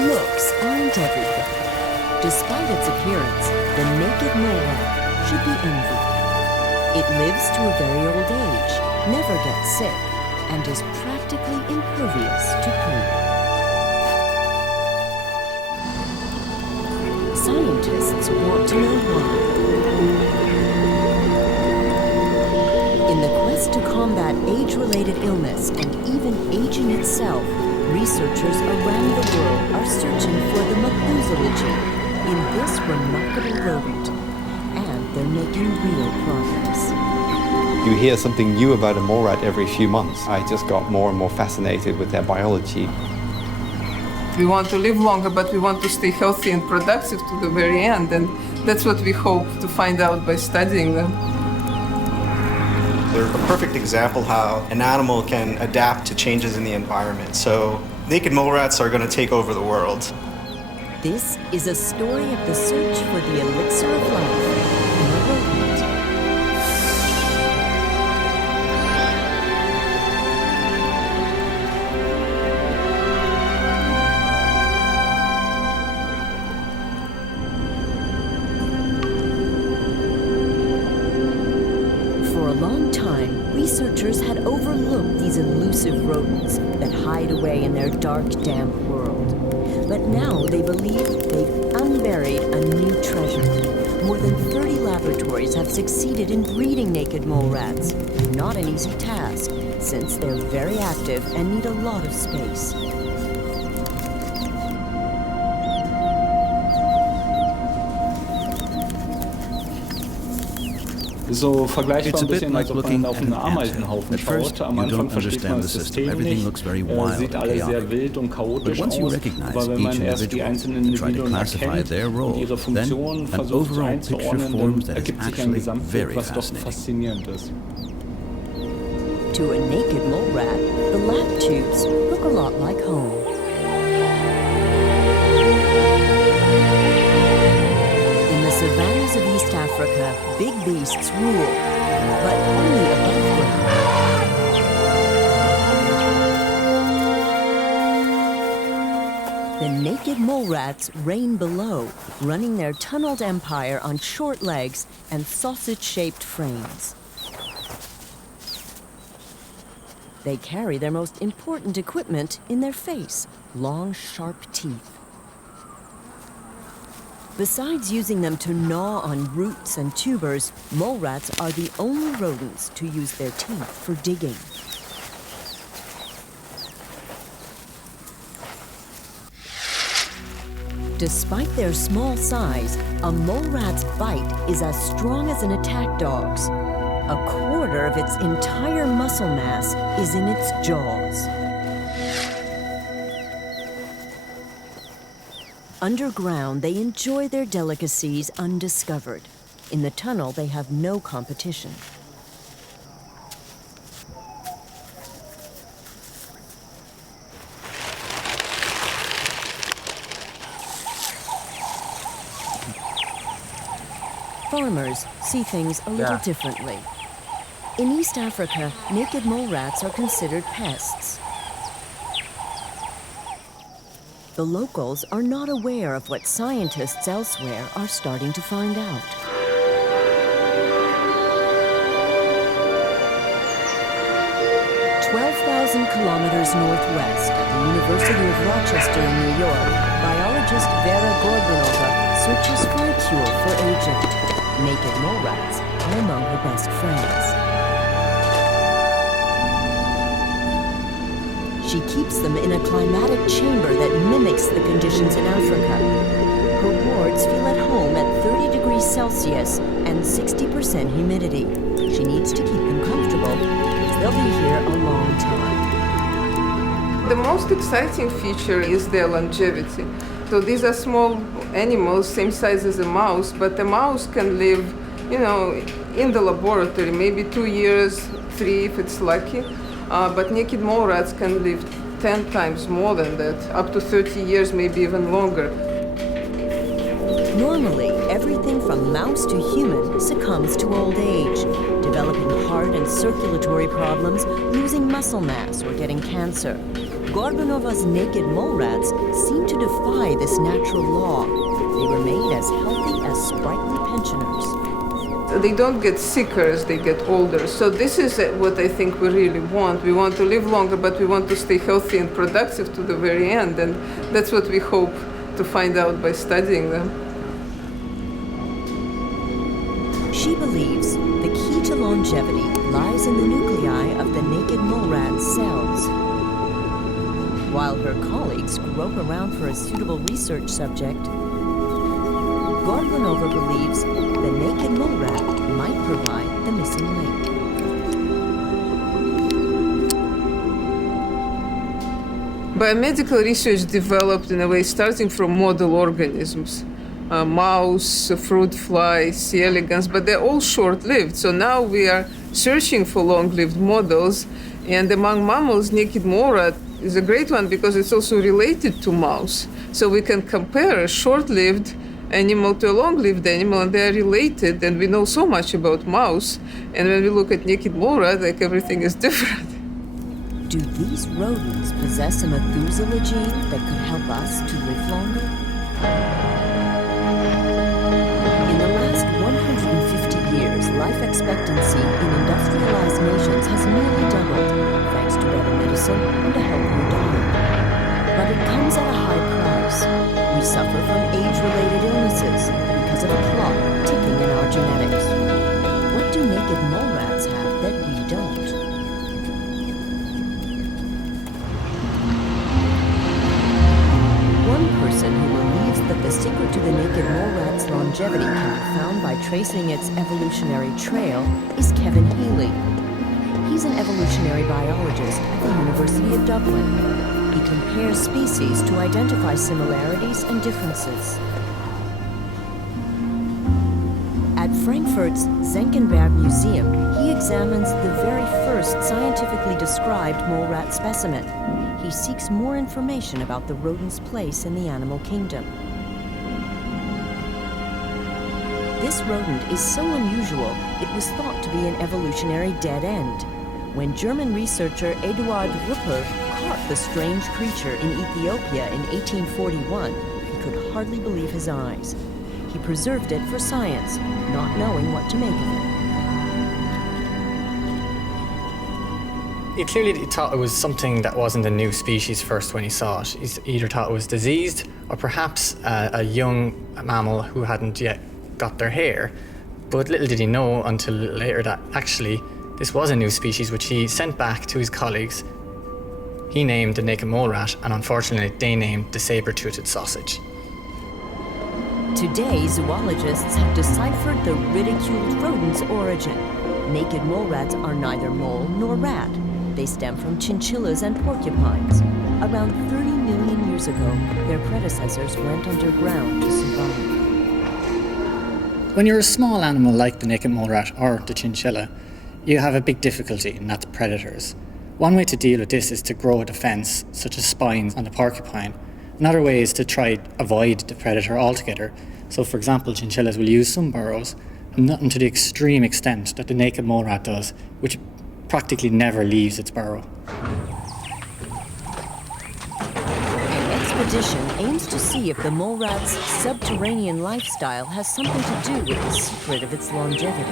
Looks aren't everything. Despite its appearance, the naked mole rat should be envied. It lives to a very old age, never gets sick, and is practically impervious to pain. Scientists want to know why. In the quest to combat age-related illness and even aging itself, researchers around the world are searching for the Methuselah gene in this remarkable rodent, and they're making real progress. You hear something new about a mole rat every few months. I just got more and more fascinated with their biology. We want to live longer, but we want to stay healthy and productive to the very end, and that's what we hope to find out by studying them. They're a perfect example how an animal can adapt to changes in the environment. So naked mole rats are going to take over the world. This is a story of the search for the elixir of life in a rodent. For a long time, researchers had overlooked these elusive rodents that hide away in their dark, damp world. But now they believe they've unburied a new treasure. More than 30 laboratories have succeeded in breeding naked mole rats. Not an easy task, since they're very active and need a lot of space. It's a bit like looking at an ant. At first, you don't understand the system. Everything looks very wild and chaotic. But once you recognize each individual and try to classify their role, then an overall picture forms that is actually very fascinating. To a naked mole rat, the lab tubes look a lot like home. In the savannas of East Africa, big beasts rule, but only above ground. The naked mole rats reign below, running their tunneled empire on short legs and sausage-shaped frames. They carry their most important equipment in their face, long, sharp teeth. Besides using them to gnaw on roots and tubers, mole rats are the only rodents to use their teeth for digging. Despite their small size, a mole rat's bite is as strong as an attack dog's. A quarter of its entire muscle mass is in its jaws. Underground, they enjoy their delicacies undiscovered. In the tunnel, they have no competition. Farmers see things a little differently. In East Africa, naked mole rats are considered pests. The locals are not aware of what scientists elsewhere are starting to find out. Kilometers northwest at the University of Rochester in New York, biologist Vera Gorbanova searches for a cure for aging. Naked mole rats are among her best friends. She keeps them in a climatic chamber that mimics the conditions in Africa. Her wards feel at home at 30 degrees Celsius and 60% humidity. She needs to keep them comfortable because they'll be here a long time. The most exciting feature is their longevity. So these are small animals, same size as a mouse, but a mouse can live, in the laboratory, maybe 2 years, 3 if it's lucky. But naked mole rats can live 10 times more than that, up to 30 years, maybe even longer. Normally, everything from mouse to human succumbs to old age, developing heart and circulatory problems, losing muscle mass, or getting cancer. Gorbunova's naked mole rats seem to defy this natural law. They remain as healthy as sprightly pensioners. They don't get sicker as they get older. So this is what I think we really want. We want to live longer, but we want to stay healthy and productive to the very end. And that's what we hope to find out by studying them. She believes the key to longevity lies in the nuclei of the naked mole rat's cells. While her colleagues grope around for a suitable research subject, Gorbunova believes the naked mole rat might provide the missing link. Biomedical research developed in a way starting from model organisms. Mouse, fruit fly, C. elegans, but they're all short-lived. So now we are searching for long-lived models. And among mammals, naked mole rat is a great one because it's also related to mouse. So we can compare a short-lived animal to a long-lived animal, and they're related, and we know so much about mouse. And when we look at naked mole rat, like everything is different. Do these rodents possess a Methuselah gene that could help us to live longer? In the last 150 years, life expectancy in industrialized nations has nearly doubled, thanks to better medicine and a healthier diet. But it comes at a high price. We suffer from age-related illnesses because of a clock ticking in our genetics. What do naked mole rats have that we don't? One person who believes that the secret to the naked mole rat's longevity can be found by tracing its evolutionary trail is Kevin Healy. He's an evolutionary biologist at the University of Dublin. He compares species to identify similarities and differences. At Frankfurt's Senckenberg Museum, he examines the very first scientifically described mole rat specimen. He seeks more information about the rodent's place in the animal kingdom. This rodent is so unusual, it was thought to be an evolutionary dead end. When German researcher Eduard Rupper caught the strange creature in Ethiopia in 1841, he could hardly believe his eyes. He preserved it for science, not knowing what to make of it. He clearly thought it was something that wasn't a new species first when he saw it. He either thought it was diseased or perhaps a young mammal who hadn't yet got their hair. But little did he know until later that actually this was a new species which he sent back to his colleagues. He named the naked mole rat, and unfortunately they named the saber-toothed sausage. Today, zoologists have deciphered the ridiculed rodent's origin. Naked mole rats are neither mole nor rat. They stem from chinchillas and porcupines. Around 30 million years ago, their predecessors went underground to survive. When you're a small animal like the naked mole rat or the chinchilla, you have a big difficulty, and that's predators. One way to deal with this is to grow a defense, such as spines on the porcupine. Another way is to try avoid the predator altogether. So, for example, chinchillas will use some burrows, nothing to the extreme extent that the naked mole rat does, which practically never leaves its burrow. An expedition aims to see if the mole rat's subterranean lifestyle has something to do with the secret of its longevity.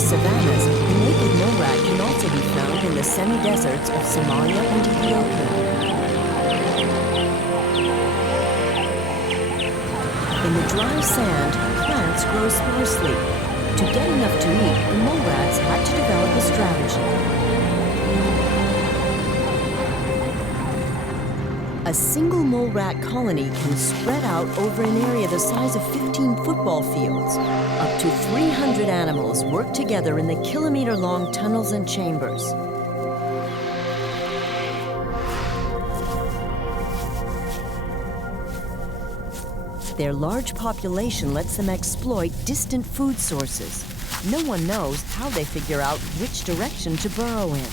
Savannahs, the naked mole rat can also be found in the semi-deserts of Somalia and Ethiopia. In the dry sand, plants grow sparsely. To get enough to eat, the mole rats had to develop a strategy. A single mole rat colony can spread out over an area the size of 15 football fields. Up to 300 animals work together in the kilometer-long tunnels and chambers. Their large population lets them exploit distant food sources. No one knows how they figure out which direction to burrow in.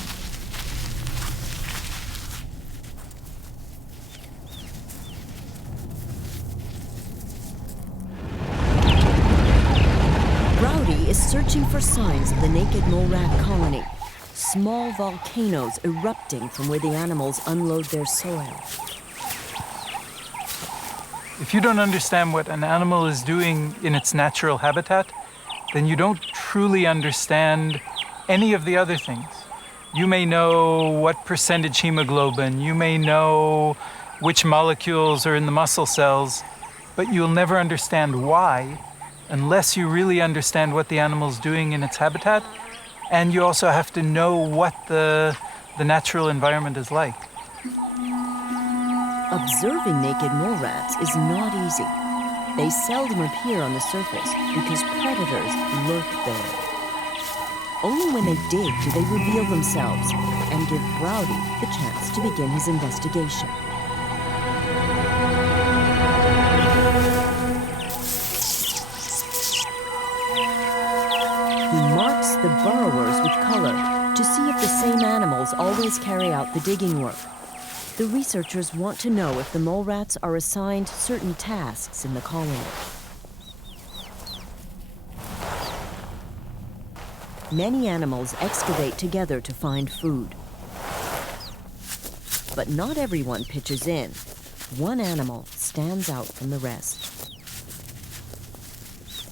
Rowdy is searching for signs of the naked mole rat colony. Small volcanoes erupting from where the animals unload their soil. If you don't understand what an animal is doing in its natural habitat, then you don't truly understand any of the other things. You may know what percentage hemoglobin, you may know which molecules are in the muscle cells, but you'll never understand why unless you really understand what the animal's doing in its habitat, and you also have to know what the natural environment is like. Observing naked mole rats is not easy. They seldom appear on the surface because predators lurk there. Only when they dig do they reveal themselves and give Rowdy the chance to begin his investigation. He marks the burrowers with color to see if the same animals always carry out the digging work. The researchers want to know if the mole rats are assigned certain tasks in the colony. Many animals excavate together to find food. But not everyone pitches in. One animal stands out from the rest.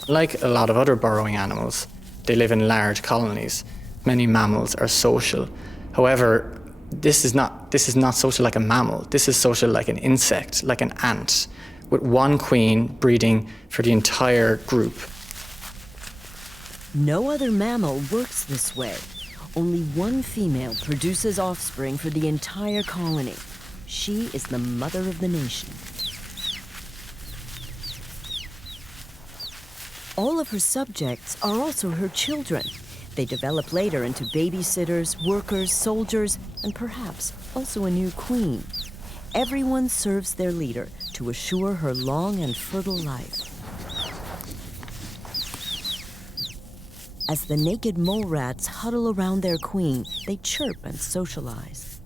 Like a lot of other burrowing animals, they live in large colonies. Many mammals are social. However, this is not social like a mammal. This is social like an insect, like an ant, with one queen breeding for the entire group. No other mammal works this way. Only one female produces offspring for the entire colony. She is the mother of the nation. All of her subjects are also her children. They develop later into babysitters, workers, soldiers, and perhaps also a new queen. Everyone serves their leader to assure her long and fertile life. As the naked mole rats huddle around their queen, they chirp and socialize.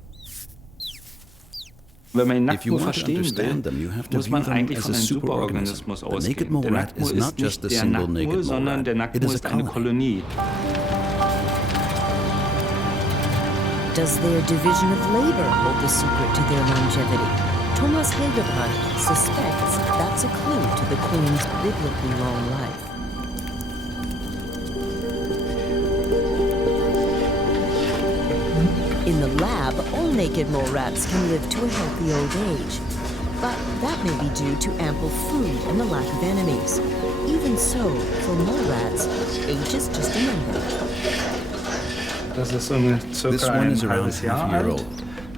Wenn man If you Nacken want to verstehen understand will, them, you have to muss view man them eigentlich as von a einem superorganism. Superorganismus The naked ausgehen. mole Der rat is Nacken not ist just nicht a der single naked Nackenmul, mole sondern der rat. It Nackenmul is a ist eine colony. Kolonie. Does their division of labor hold the secret to their longevity? Thomas Hildebrand suspects that's a clue to the queen's biblically long life. In the lab, all naked mole rats can live to a healthy old age. But that may be due to ample food and the lack of enemies. Even so, for mole rats, age is just a number. Das ist so eine This circa one ein is around halbes Jahr half a year alt. old.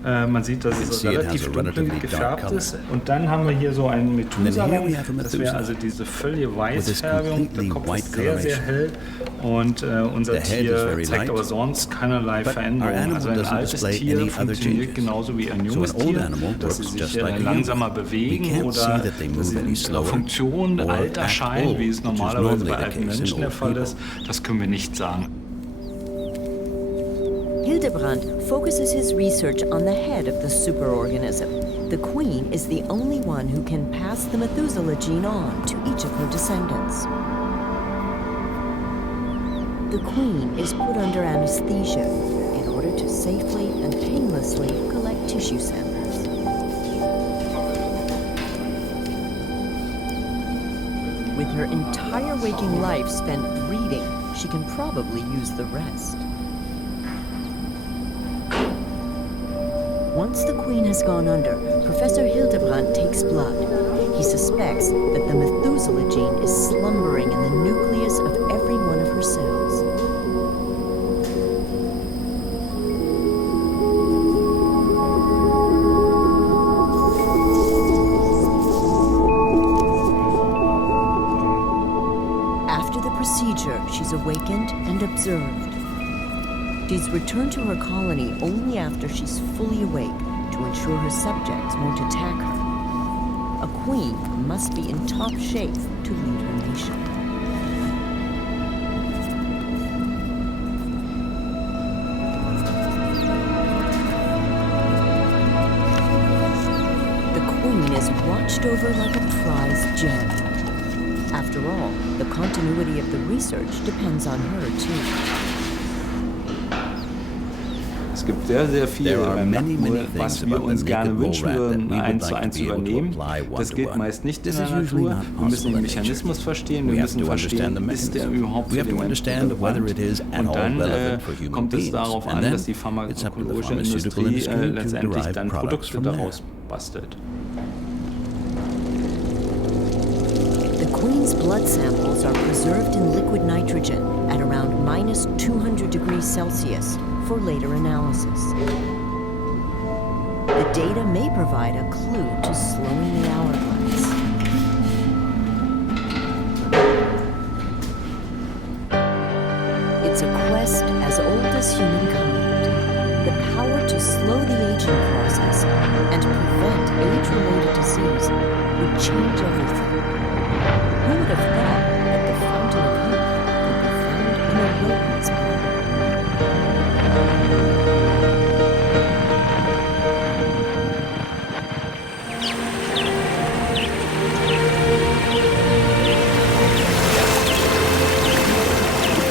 Man sieht, dass You can es see it has relativ a dunkel relatively dark gefärbt ist. color. Und dann haben wir hier so einen then here Methusalem. we have a Das wäre Methusalem also diese völlige with this Weißfärbung. Der completely Kopf white ist sehr, sehr coloration. hell. Und unser The head is Tier very zeigt light, aber sonst keinerlei but our Veränderungen. animal Also ein doesn't altes display Tier any other funktioniert changes. genauso wie ein So junges an old Tier, animal dass sie works sich just like a young langsamer one. We bewegen can't see oder that they dass move sie any in ihrer slower Funktion or alt act erscheinen, old, wie es which is normalerweise normally bei the alten case in Menschen der old Fall people. ist. Das können wir nicht sagen. Hildebrand focuses his research on the head of the superorganism. The queen is the only one who can pass the Methuselah gene on to each of her descendants. The queen is put under anesthesia in order to safely and painlessly collect tissue samples. With her entire waking life spent breeding, she can probably use the rest. Once the queen has gone under, Professor Hildebrand takes blood. He suspects that the Methuselah gene is slumbering in the nucleus of every one of her cells. After the procedure, she's awakened and observed. She's returned to her colony only after she's fully awake to ensure her subjects won't attack her. A queen must be in top shape to lead her nation. The queen is watched over like a prized gem. After all, the continuity of the research depends on her too. Es gibt sehr, sehr viel beim Nacktmull, was wir uns gerne wünschen würden, 1:1 zu übernehmen. Das geht meist nicht in der Natur. Wir müssen den Mechanismus verstehen, wir müssen verstehen, ist der überhaupt für den Menschen relevant. Und dann kommt es darauf an, dass die pharmakologische Industrie letztendlich dann Produkte daraus bastelt. The queen's blood samples are preserved in liquid nitrogen at around -200°C for later analysis. The data may provide a clue to slowing the hourglass. It's a quest as old as humankind. The power to slow the aging process and prevent age-related disease would change everything. Who would have thought that the fountain of youth could be found in a rodent's blood?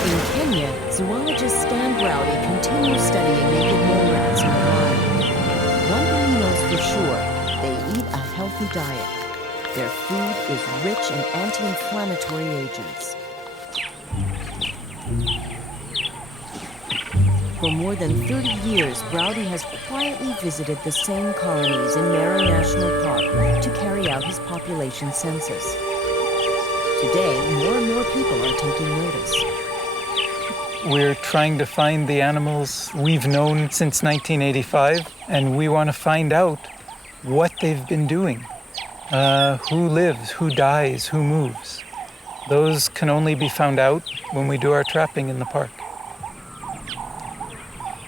In Kenya, zoologist Stan Browdy continues studying naked mole rats in the wild. One thing he knows for sure, they eat a healthy diet. Their food is rich in anti-inflammatory agents. For more than 30 years, Browdy has quietly visited the same colonies in Mara National Park to carry out his population census. Today, more and more people are taking notice. We're trying to find the animals we've known since 1985, and we want to find out what they've been doing. Who lives, who dies, who moves. Those can only be found out when we do our trapping in the park.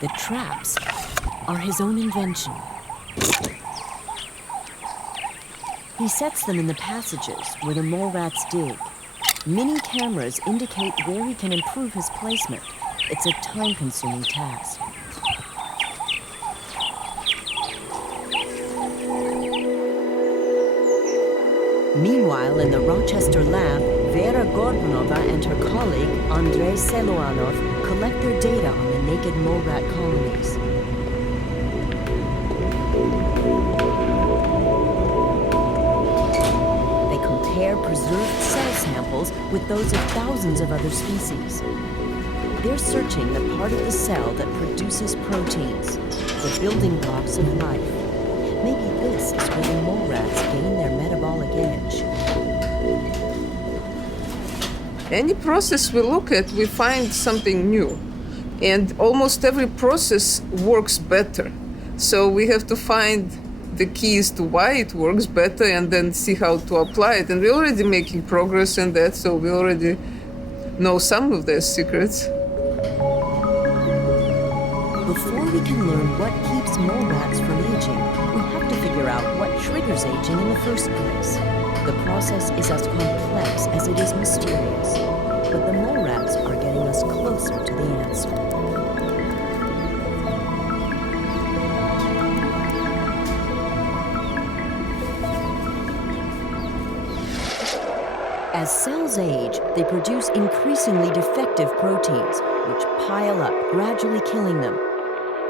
The traps are his own invention. He sets them in the passages where the mole rats dig. Mini cameras indicate where he can improve his placement. It's a time-consuming task. Meanwhile, in the Rochester lab, Vera Gorbanova and her colleague, Andrei Seluanov, collect their data on the naked mole rat colonies. They compare preserved cell samples with those of thousands of other species. They're searching the part of the cell that produces proteins, the building blocks of life. Maybe this is where the mole rats gain their metabolic edge. Any process we look at, we find something new. And almost every process works better. So we have to find the keys to why it works better and then see how to apply it. And we're already making progress in that, so we already know some of their secrets. Before we can learn what keeps mole rats from aging, we have to figure out what triggers aging in the first place. The process is as complex as it is mysterious, but the mole rats are getting us closer to the answer. As cells age, they produce increasingly defective proteins, which pile up, gradually killing them.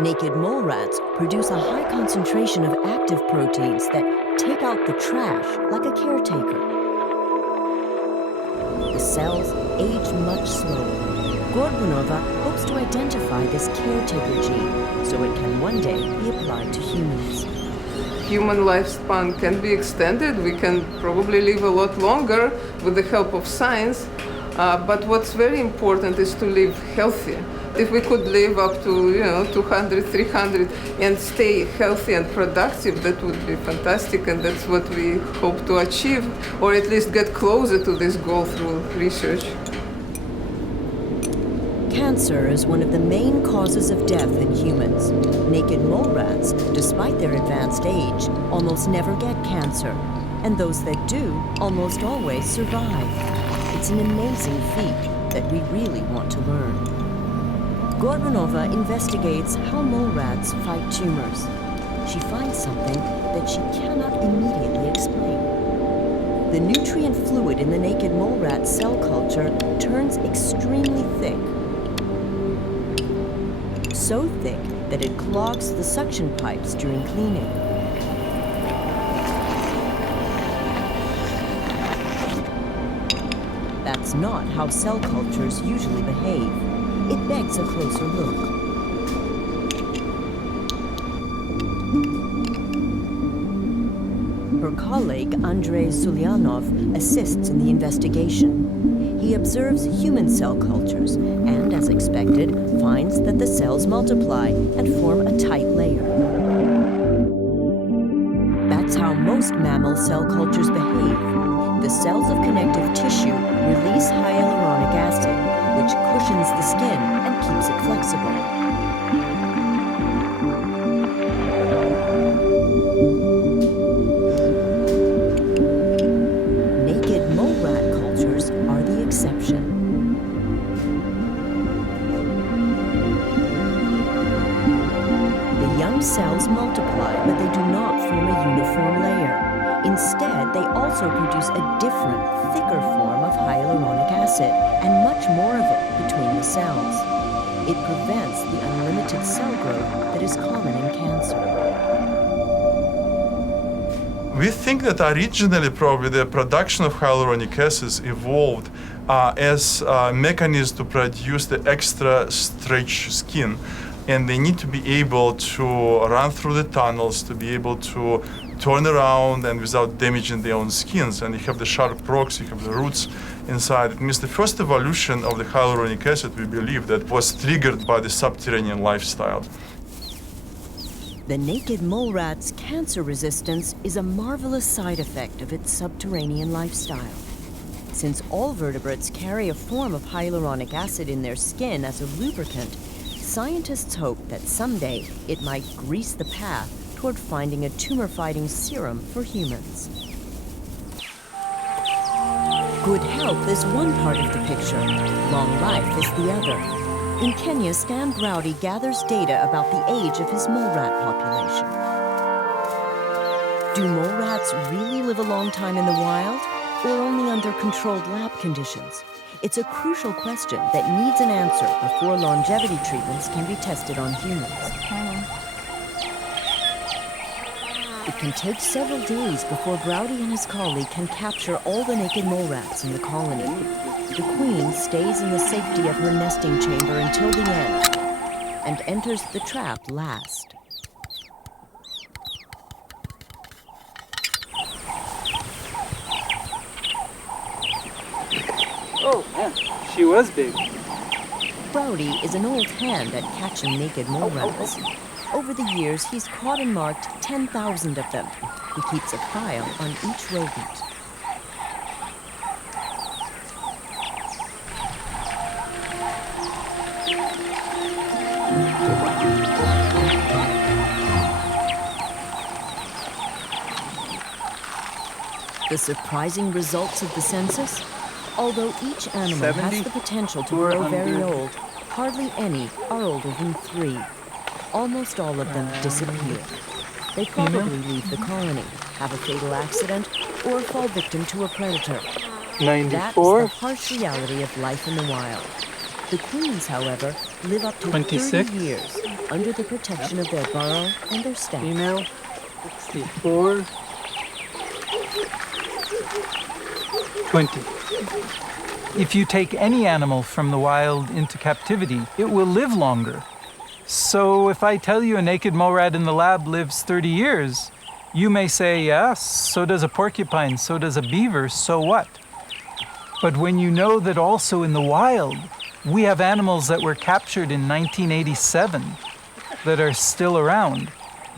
Naked mole rats produce a high concentration of active proteins that take out the trash like a caretaker. The cells age much slower. Gorbanova hopes to identify this caretaker gene so it can one day be applied to humans. Human lifespan can be extended. We can probably live a lot longer with the help of science. But what's very important is to live healthier. If we could live up to 200, 300 and stay healthy and productive, that would be fantastic, and that's what we hope to achieve, or at least get closer to this goal through research. Cancer is one of the main causes of death in humans. Naked mole rats, despite their advanced age, almost never get cancer. and those that do almost always survive. It's an amazing feat that we really want to learn. Gorbanova investigates how mole rats fight tumors. She finds something that she cannot immediately explain. The nutrient fluid in the naked mole rat cell culture turns extremely thick. So thick that it clogs the suction pipes during cleaning. That's not how cell cultures usually behave. It begs a closer look. Her colleague, Andrei Sulyanov, assists in the investigation. He observes human cell cultures and, as expected, finds that the cells multiply and form a tight layer. That's how most mammal cell cultures behave. The cells of connective tissue release hyaluronic acid, which cushions the skin and keeps it flexible. Naked mole rat cultures are the exception. The young cells multiply, but they do not form a uniform layer. Instead, they also produce a different, thicker form of hyaluronic acid, and much more of it between the cells. It prevents the unlimited cell growth that is common in cancer. We think that originally probably the production of hyaluronic acids evolved as a mechanism to produce the extra stretch skin. And they need to be able to run through the tunnels, to be able to turn around and without damaging their own skins. And you have the sharp rocks, you have the roots inside. It means the first evolution of the hyaluronic acid, we believe, that was triggered by the subterranean lifestyle. The naked mole rat's cancer resistance is a marvelous side effect of its subterranean lifestyle. Since all vertebrates carry a form of hyaluronic acid in their skin as a lubricant, scientists hope that someday it might grease the path toward finding a tumor-fighting serum for humans. Good health is one part of the picture. Long life is the other. In Kenya, Stan Browdy gathers data about the age of his mole rat population. Do mole rats really live a long time in the wild, or only under controlled lab conditions? It's a crucial question that needs an answer before longevity treatments can be tested on humans. It can take several days before Browdy and his colleague can capture all the naked mole rats in the colony. The queen stays in the safety of her nesting chamber until the end and enters the trap last. Oh, man, she was big. Browdy is an old hand at catching naked mole rats. Over the years, he's caught and marked 10,000 of them. He keeps a file on each rodent. The surprising results of the census? Although each animal has the potential to grow very old, hardly any are older than 3. Almost all of them disappear. They probably leave the colony, have a fatal accident, or fall victim to a predator. 94. That's the harsh reality of life in the wild. The queens, however, live up to 26. 30 years under the protection of their burrow and their staff. Female, 64. 20. If you take any animal from the wild into captivity, it will live longer. So if I tell you a naked mole rat in the lab lives 30 years, you may say, yes, so does a porcupine, so does a beaver, so what? But when you know that also in the wild, we have animals that were captured in 1987 that are still around,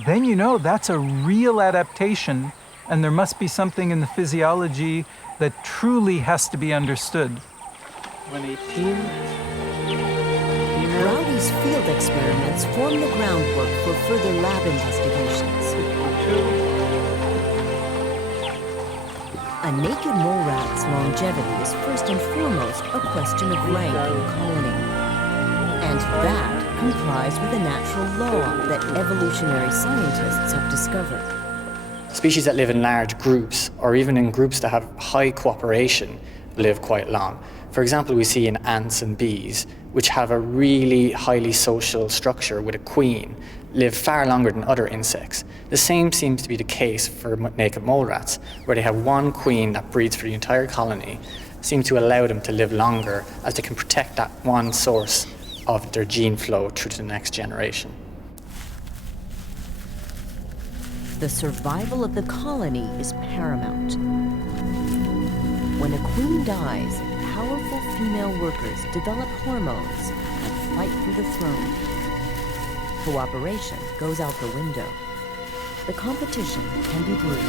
then you know that's a real adaptation, and there must be something in the physiology that truly has to be understood. 118. Browdy's field experiments form the groundwork for further lab investigations. A naked mole rat's longevity is first and foremost a question of rank in the colony. And that complies with a natural law that evolutionary scientists have discovered. Species that live in large groups, or even in groups that have high cooperation, live quite long. For example, we see in ants and bees, which have a really highly social structure with a queen, live far longer than other insects. The same seems to be the case for naked mole rats, where they have one queen that breeds for the entire colony, seems to allow them to live longer as they can protect that one source of their gene flow through to the next generation. The survival of the colony is paramount. When a queen dies, powerful female workers develop hormones and fight for the throne. Cooperation goes out the window. The competition can be brutal.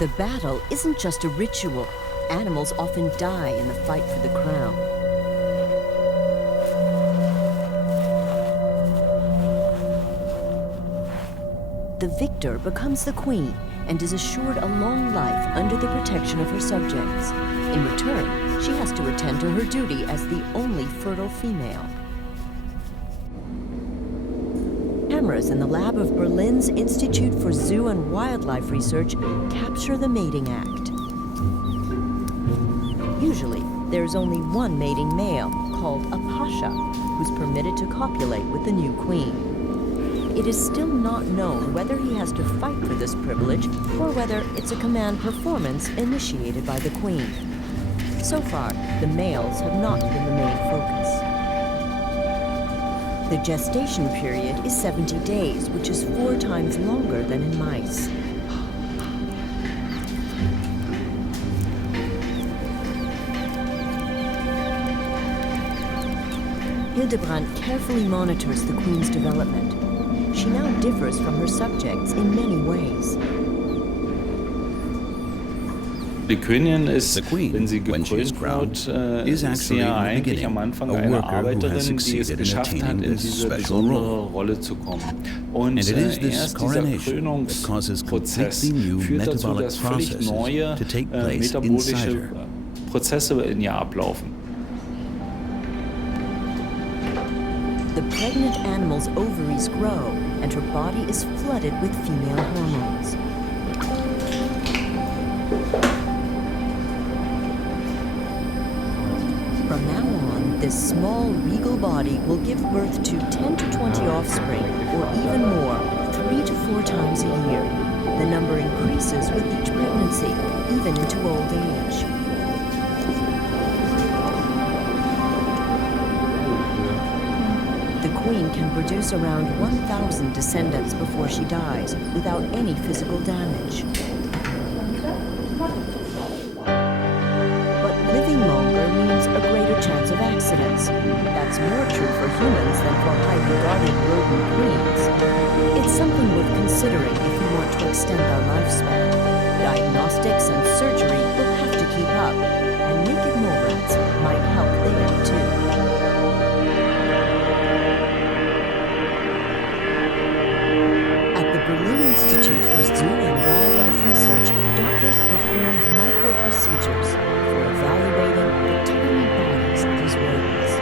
The battle isn't just a ritual. Animals often die in the fight for the crown. The victor becomes the queen and is assured a long life under the protection of her subjects. In return, she has to attend to her duty as the only fertile female. Cameras in the lab of Berlin's Institute for Zoo and Wildlife Research capture the mating act. Usually, there's only one mating male, called a pasha, who's permitted to copulate with the new queen. It is still not known whether he has to fight for this privilege or whether it's a command performance initiated by the queen. So far, the males have not been the main focus. The gestation period is 70 days, which is 4 times longer than in mice. Hildebrand carefully monitors the queen's development. She now differs from her subjects in many ways. Die Königin ist, wenn sie gekrönt wird, ist sie ja eigentlich am Anfang eine Arbeiterin, die es geschafft hat, in diese besondere Rolle zu kommen. Und erst dieser Krönungsprozess führt dazu, dass völlig neue metabolische Prozesse in ihr ablaufen. The pregnant animal's ovaries grow, and her body is flooded with female hormones. From now on, this small, regal body will give birth to 10 to 20 offspring, or even more, 3 to 4 times a year. The number increases with each pregnancy, even into old age. The queen can produce around 1,000 descendants before she dies, without any physical damage. Living longer means a greater chance of accidents. That's more true for humans than for high-regarded rodent queens. It's something worth considering if we want to extend our lifespan. Diagnostics and surgery will have to keep up, and naked mole rats might help there too. At the Berlin Institute for Zoo and Wildlife Research, doctors perform micro-procedures evaluating the tiny bodies of these rodents.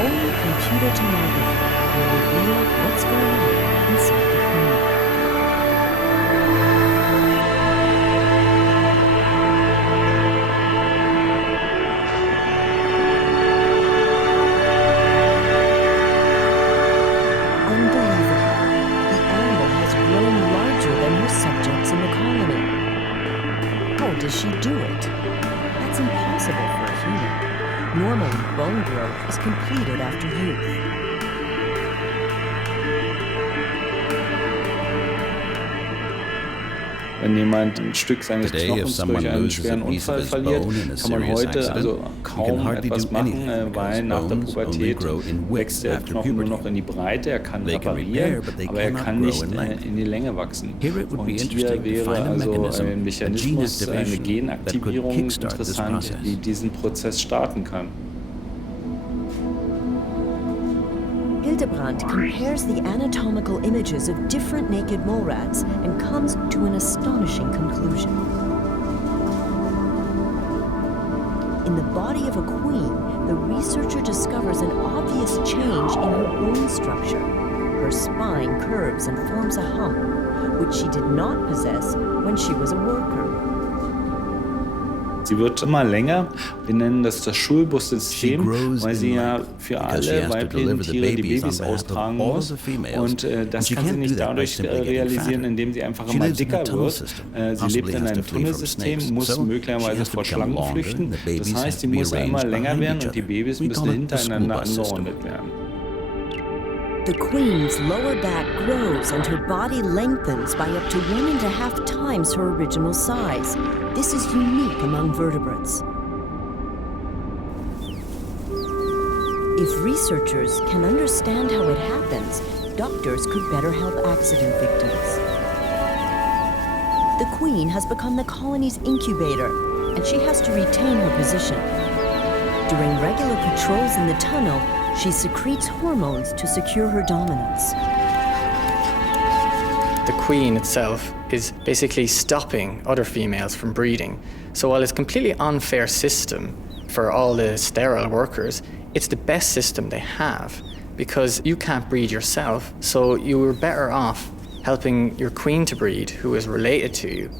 Only computer tomography will reveal what's going on inside the queen. Unbelievable. The animal has grown larger than her subjects in the colony. How does she do it? That's impossible for a human. Normally, bone growth is completed after youth. Wenn jemand ein Stück seines Knochens durch einen schweren Unfall verliert, kann man heute also kaum etwas machen, weil nach der Pubertät wächst der Knochen nur noch in die Breite. Er kann reparieren, aber er kann nicht in die Länge wachsen. Und hier wäre also ein Mechanismus, eine Genaktivierung interessant, die diesen Prozess starten kann. Hildebrand compares the anatomical images of different naked mole rats and comes to an astonishing conclusion. In the body of a queen, the researcher discovers an obvious change in her bone structure. Her spine curves and forms a hump, which she did not possess when she was a worker. Sie wird immer länger. Wir nennen das Schulbussystem, weil sie ja für alle weiblichen Tiere die Babys austragen muss. Und das kann sie nicht dadurch realisieren, indem sie einfach immer dicker wird. Sie lebt in einem Tunnelsystem, muss möglicherweise vor Schlangen flüchten. Das heißt, sie muss immer länger werden und die Babys müssen hintereinander angeordnet werden. The queen's lower back grows and her body lengthens by up to 1.5 times her original size. This is unique among vertebrates. If researchers can understand how it happens, doctors could better help accident victims. The queen has become the colony's incubator, and she has to retain her position. During regular patrols in the tunnel, she secretes hormones to secure her dominance. The queen itself is basically stopping other females from breeding. So while it's a completely unfair system for all the sterile workers, it's the best system they have because you can't breed yourself, so you were better off helping your queen to breed, who is related to you.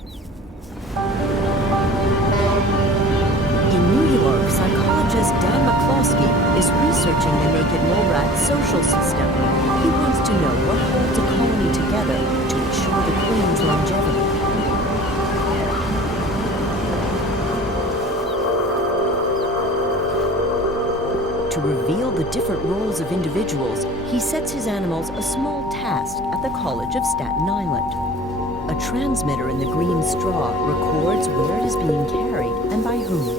In New York, psychologist Dan McCloskey is researching the naked mole rat social system. He wants to know what holds a colony together to ensure the queen's longevity. To reveal the different roles of individuals, he sets his animals a small task at the College of Staten Island. A transmitter in the green straw records where it is being carried and by whom.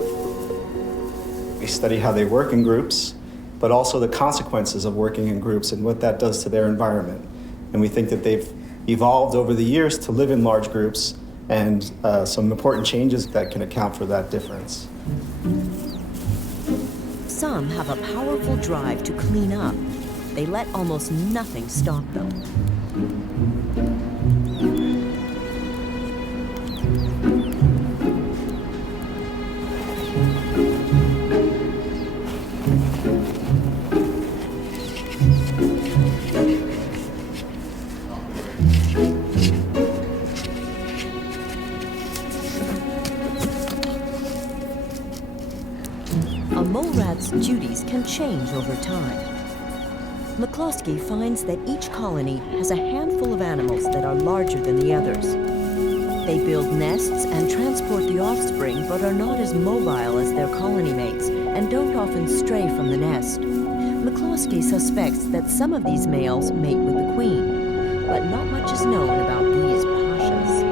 We study how they work in groups, but also the consequences of working in groups and what that does to their environment. And we think that they've evolved over the years to live in large groups and some important changes that can account for that difference. Some have a powerful drive to clean up. They let almost nothing stop them. Duties can change over time. McCloskey finds that each colony has a handful of animals that are larger than the others. They build nests and transport the offspring, but are not as mobile as their colony mates and don't often stray from the nest. McCloskey suspects that some of these males mate with the queen, but not much is known about these pashas.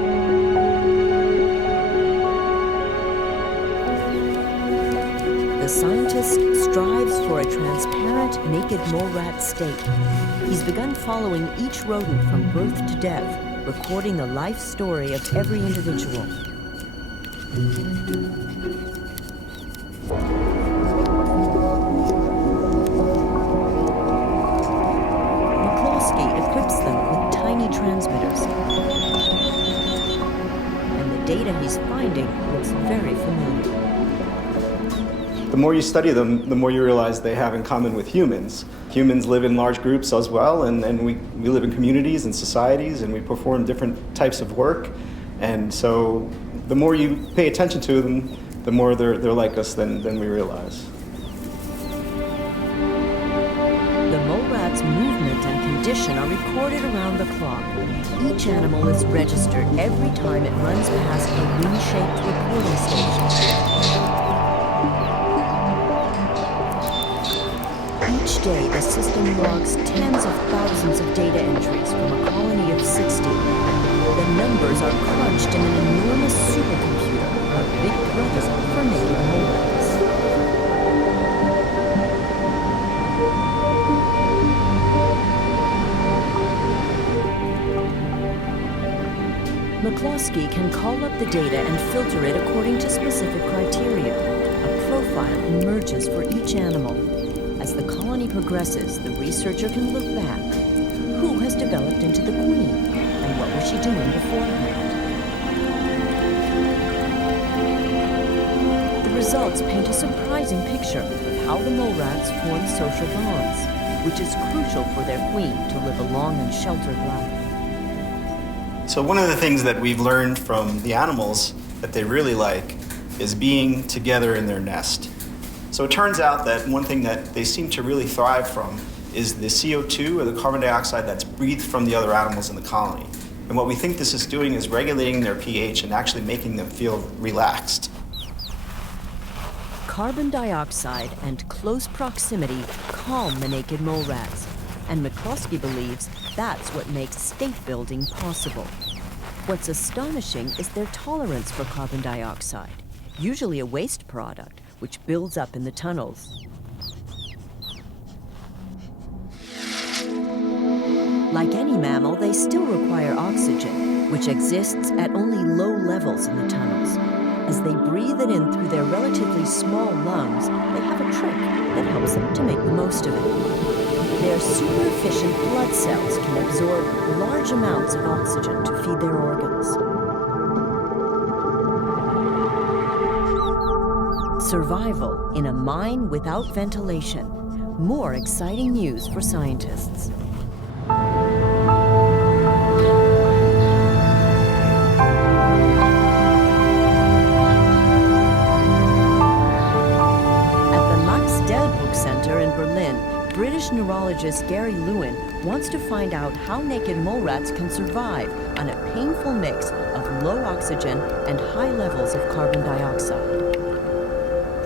The scientist strives for a transparent, naked mole rat state. He's begun following each rodent from birth to death, recording the life story of every individual. McCloskey equips them with tiny transmitters. And the data he's finding looks very familiar. The more you study them, the more you realize they have in common with humans. Humans live in large groups as well, and we live in communities and societies, and we perform different types of work. And so the more you pay attention to them, the more they're like us than we realize. The mole rat's movement and condition are recorded around the clock. Each animal is registered every time it runs past a ring-shaped recording station. Each day, the system logs tens of thousands of data entries from a colony of 60. The numbers are crunched in an enormous supercomputer, a big brother for naked mole rats. McCloskey can call up the data and filter it according to specific criteria. A profile emerges for each animal. As the colony progresses, the researcher can look back. Who has developed into the queen, and what was she doing beforehand? The results paint a surprising picture of how the mole rats form social bonds, which is crucial for their queen to live a long and sheltered life. So one of the things that we've learned from the animals that they really like is being together in their nest. So it turns out that one thing that they seem to really thrive from is the CO2 or the carbon dioxide that's breathed from the other animals in the colony. And what we think this is doing is regulating their pH and actually making them feel relaxed. Carbon dioxide and close proximity calm the naked mole rats, and McCloskey believes that's what makes state building possible. What's astonishing is their tolerance for carbon dioxide, usually a waste product, which builds up in the tunnels. Like any mammal, they still require oxygen, which exists at only low levels in the tunnels. As they breathe it in through their relatively small lungs, they have a trick that helps them to make the most of it. Their super-efficient blood cells can absorb large amounts of oxygen to feed their organs. Survival in a mine without ventilation. More exciting news for scientists. British neurologist Gary Lewin wants to find out how naked mole rats can survive on a painful mix of low oxygen and high levels of carbon dioxide.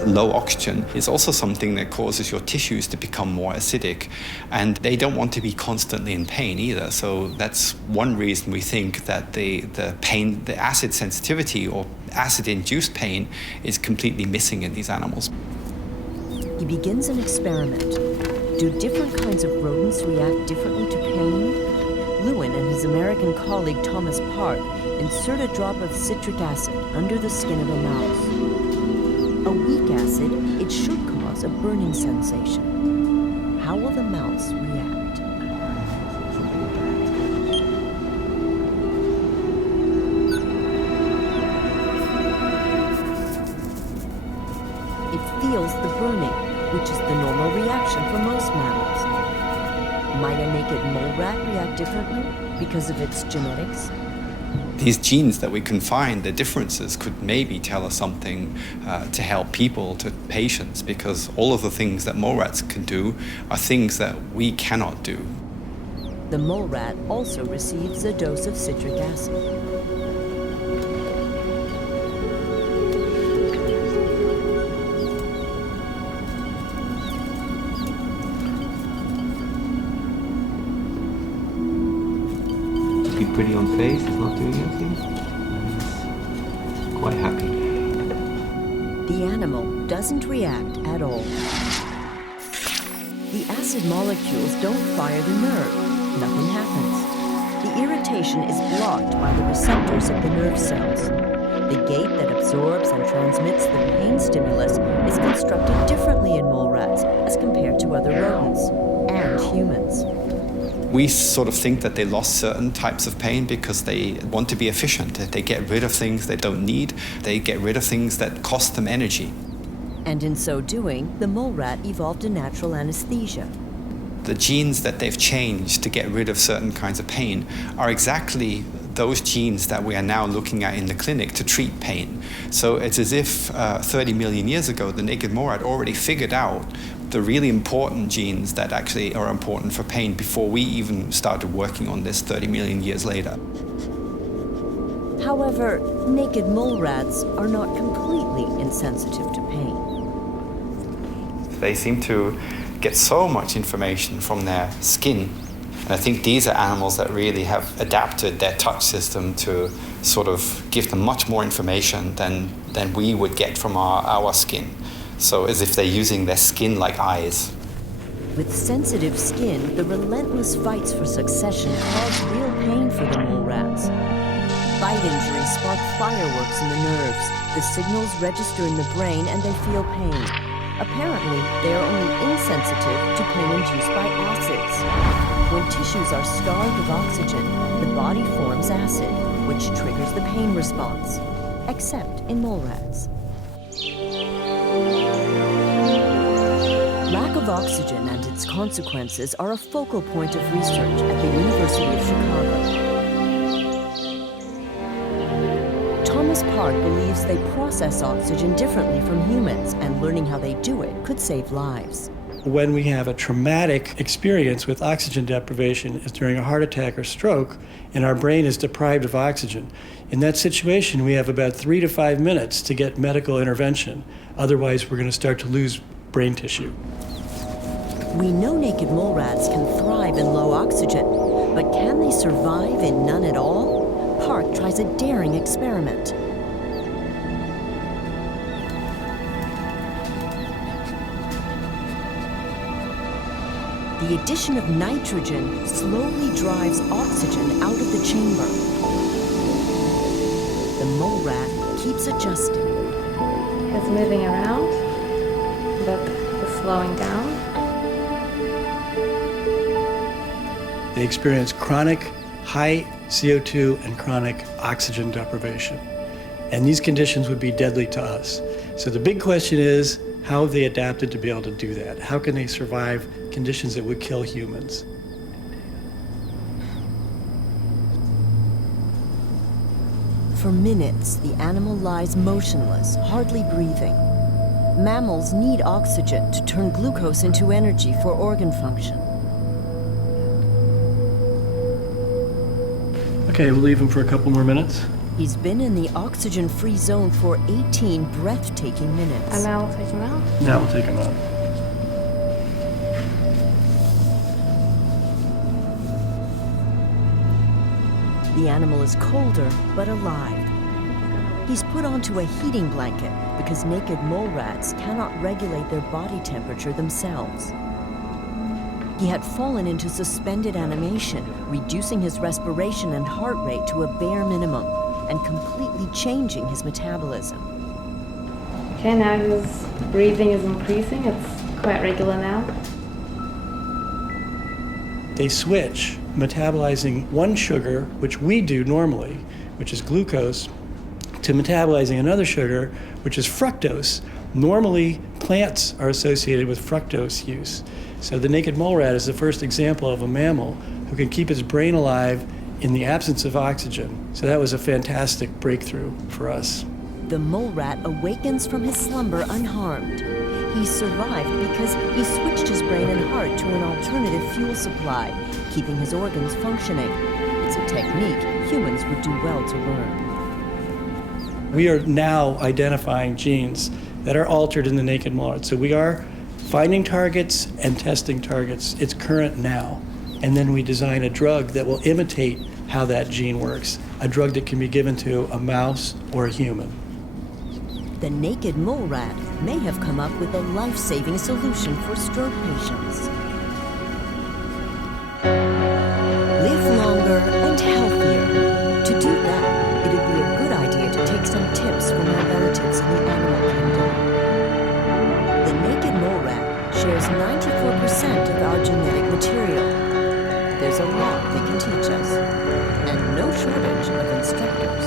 Low oxygen is also something that causes your tissues to become more acidic, and they don't want to be constantly in pain either. So that's one reason we think that the pain, the acid sensitivity or acid-induced pain is completely missing in these animals. He begins an experiment. Do different kinds of rodents react differently to pain? Lewin and his American colleague Thomas Park insert a drop of citric acid under the skin of a mouse. A weak acid, it should cause a burning sensation. How will the mouse react? It feels the burning, which is the normal reaction for most mammals. Might a naked mole rat react differently because of its genetics? These genes that we can find, the differences, could maybe tell us something to help people, to patients, because all of the things that mole rats can do are things that we cannot do. The mole rat also receives a dose of citric acid. Pretty on face, he's not doing anything. He's quite happy. The animal doesn't react at all. The acid molecules don't fire the nerve. Nothing happens. The irritation is blocked by the receptors of the nerve cells. The gate that absorbs and transmits the pain stimulus is constructed differently in mole rats as compared to other rodents and humans. We sort of think that they lost certain types of pain because they want to be efficient. They get rid of things they don't need. They get rid of things that cost them energy. And in so doing, the mole rat evolved a natural anesthesia. The genes that they've changed to get rid of certain kinds of pain are exactly those genes that we are now looking at in the clinic to treat pain. So it's as if 30 million years ago, the naked mole rat already figured out the really important genes that actually are important for pain before we even started working on this 30 million years later. However, naked mole rats are not completely insensitive to pain. They seem to get so much information from their skin And I think these are animals that really have adapted their touch system to sort of give them much more information than we would get from our skin. So as if they're using their skin like eyes. With sensitive skin, the relentless fights for succession cause real pain for the mole rats. Bite injuries spark fireworks in the nerves. The signals register in the brain and they feel pain. Apparently, they are only insensitive to pain induced by acids. When tissues are starved of oxygen, the body forms acid, which triggers the pain response, except in mole rats. Lack of oxygen and its consequences are a focal point of research at the University of Chicago. Thomas Park believes they process oxygen differently from humans, and learning how they do it could save lives. When we have a traumatic experience with oxygen deprivation is during a heart attack or stroke, and our brain is deprived of oxygen. In that situation, we have about 3 to 5 minutes to get medical intervention. Otherwise, we're going to start to lose brain tissue. We know naked mole rats can thrive in low oxygen, but can they survive in none at all? Park tries a daring experiment. The addition of nitrogen slowly drives oxygen out of the chamber. The mole rat keeps adjusting. It's moving around, but it's slowing down. They experience chronic high CO2 and chronic oxygen deprivation. And these conditions would be deadly to us. So the big question is, how have they adapted to be able to do that? How can they survive conditions that would kill humans? For minutes, the animal lies motionless, hardly breathing. Mammals need oxygen to turn glucose into energy for organ function. Okay, we'll leave him for a couple more minutes. He's been in the oxygen-free zone for 18 breathtaking minutes. And now we'll take him out? Now we'll take him out. The animal is colder, but alive. He's put onto a heating blanket because naked mole rats cannot regulate their body temperature themselves. He had fallen into suspended animation, reducing his respiration and heart rate to a bare minimum, and completely changing his metabolism. Okay, now his breathing is increasing. It's quite regular now. They switch, metabolizing one sugar, which we do normally, which is glucose, to metabolizing another sugar, which is fructose. Normally, plants are associated with fructose use. So the naked mole rat is the first example of a mammal who can keep its brain alive in the absence of oxygen. So that was a fantastic breakthrough for us. The mole rat awakens from his slumber unharmed. He survived because he switched his brain and heart to an alternative fuel supply, keeping his organs functioning. It's a technique humans would do well to learn. We are now identifying genes that are altered in the naked mole rat. So we are finding targets and testing targets. It's current now. And then we design a drug that will imitate how that gene works, a drug that can be given to a mouse or a human. The naked mole rat may have come up with a life-saving solution for stroke patients. Live longer and healthier. To do that, it would be a good idea to take some tips from our relatives in the animal kingdom. The naked mole rat shares 94% of our genetic material. There's a lot they can teach us, and no shortage of instructors.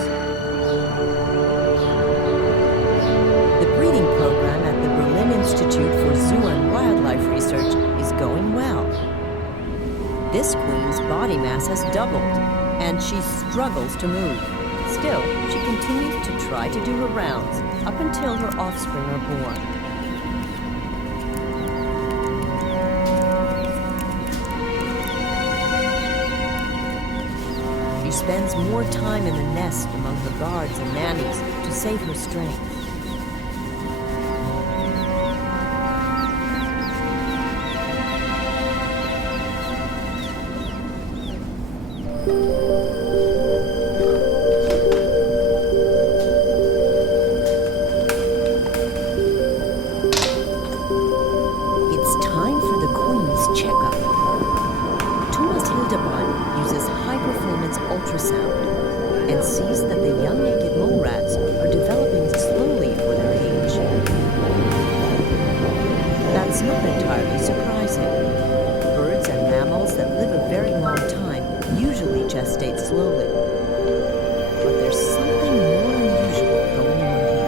The breeding program at the Berlin Institute for Zoo and Wildlife Research is going well. This queen's body mass has doubled, and she struggles to move. Still, she continues to try to do her rounds up until her offspring are born. She spends more time in the nest among the guards and nannies to save her strength. that the young naked mole rats are developing slowly for their age. That's not entirely surprising. Birds and mammals that live a very long time usually gestate slowly. But there's something more unusual going on here.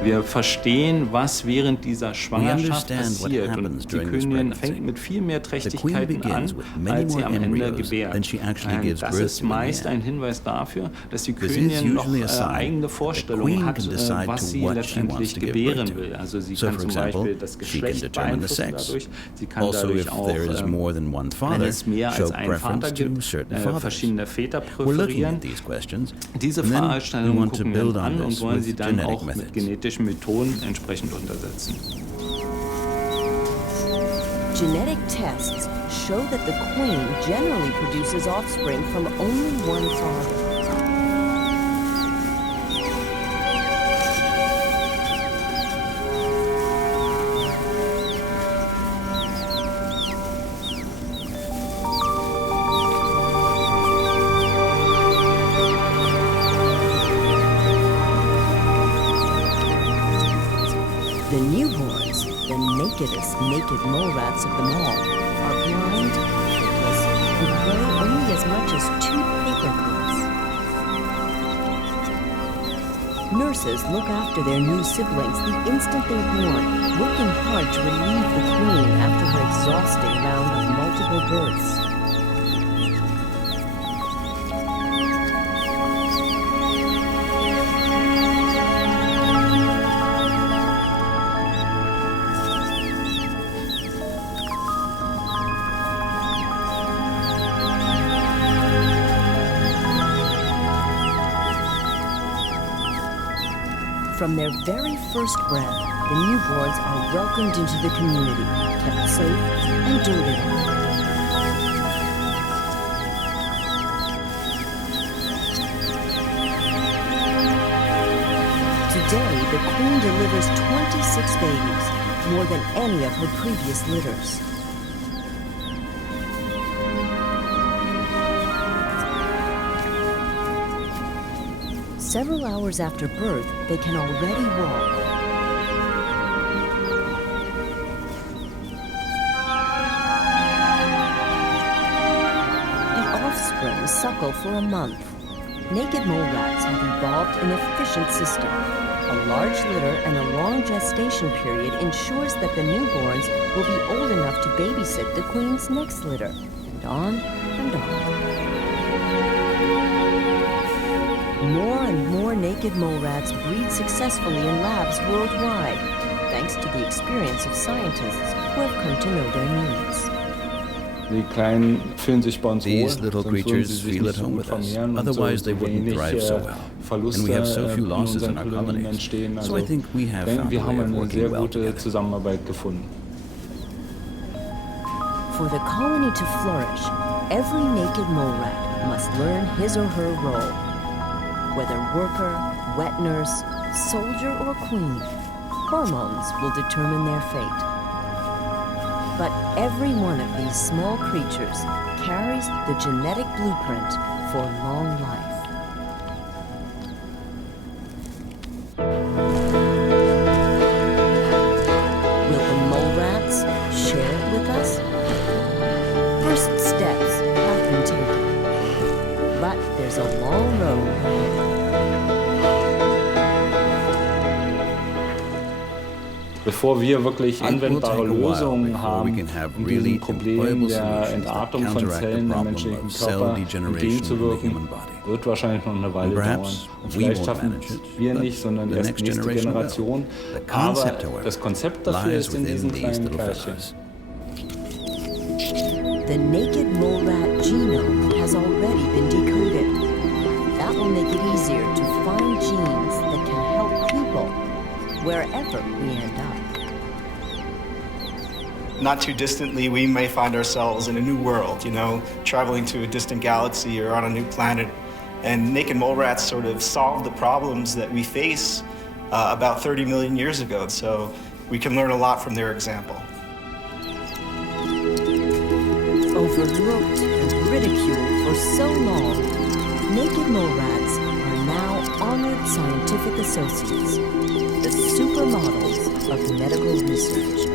Wir verstehen, was während dieser Schwangerschaft passiert. Und die Königin fängt mit viel mehr Trächtigkeiten an, als sie am Ende gebärt. Und das ist meist ein Hinweis dafür, dass die Königin noch eigene Vorstellungen hat, was sie letztendlich gebären will. Also sie kann zum Beispiel das Geschlecht beeinflussen dadurch. Sie kann dadurch auch, wenn es mehr als einen Vater gibt, verschiedene Väter präferieren. Diese Fragestellungen gucken wir uns an und wollen sie dann auch mit genetischen Methoden entsprechend untersetzen. Genetic tests show that the queen generally produces offspring from only one father. The newborns, the nakedest naked mole rats of them all, are blind, hairdless, and weigh only as much as 2 paper clips. Nurses look after their new siblings the instant they're born, working hard to relieve the queen after her exhausting round of multiple births. From their very first breath, the newborns are welcomed into the community, kept safe and doted on. Today, the queen delivers 26 babies, more than any of her previous litters. Several hours after birth, they can already walk. The offspring suckle for a month. Naked mole rats have evolved an efficient system. A large litter and a long gestation period ensures that the newborns will be old enough to babysit the queen's next litter, and on and on. More and more naked mole rats breed successfully in labs worldwide, thanks to the experience of scientists who have come to know their needs. These little creatures feel at home with us, otherwise they wouldn't thrive so well. And we have so few losses in our colonies, so I think we have found a way of working well together. For the colony to flourish, every naked mole rat must learn his or her role. Whether worker, wet nurse, soldier, or queen, hormones will determine their fate. But every one of these small creatures carries the genetic blueprint for long life. Will the mole rats share it with us? First steps have been taken, but there's a long road ahead. Bevor wir wirklich anwendbare Lösungen haben, um diesem Problem der Entartung von Zellen im menschlichen Körper entgegenzuwirken, wird wahrscheinlich noch eine Weile dauern. Und vielleicht schaffen wir nicht, sondern erst die nächste Generation. Aber das Konzept dafür ist in diesen kleinen Teilchen. The naked mole rat genome has already been decoded. That will make it easier to find genes that can help people wherever we end up. Not too distantly, we may find ourselves in a new world, traveling to a distant galaxy or on a new planet. And naked mole rats sort of solved the problems that we face about 30 million years ago. So we can learn a lot from their example. Overlooked and ridiculed for so long, naked mole rats are now honored scientific associates, the supermodels of medical research.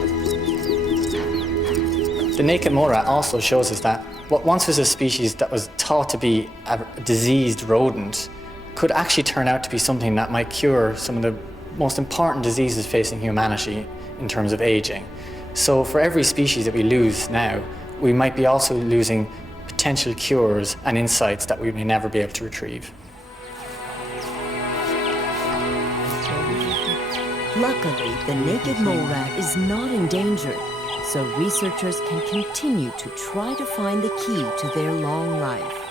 The naked mole rat also shows us that what once was a species that was thought to be a diseased rodent could actually turn out to be something that might cure some of the most important diseases facing humanity in terms of aging. So for every species that we lose now, we might be also losing potential cures and insights that we may never be able to retrieve. Luckily, the naked mole rat is not endangered, so researchers can continue to try to find the key to their long life.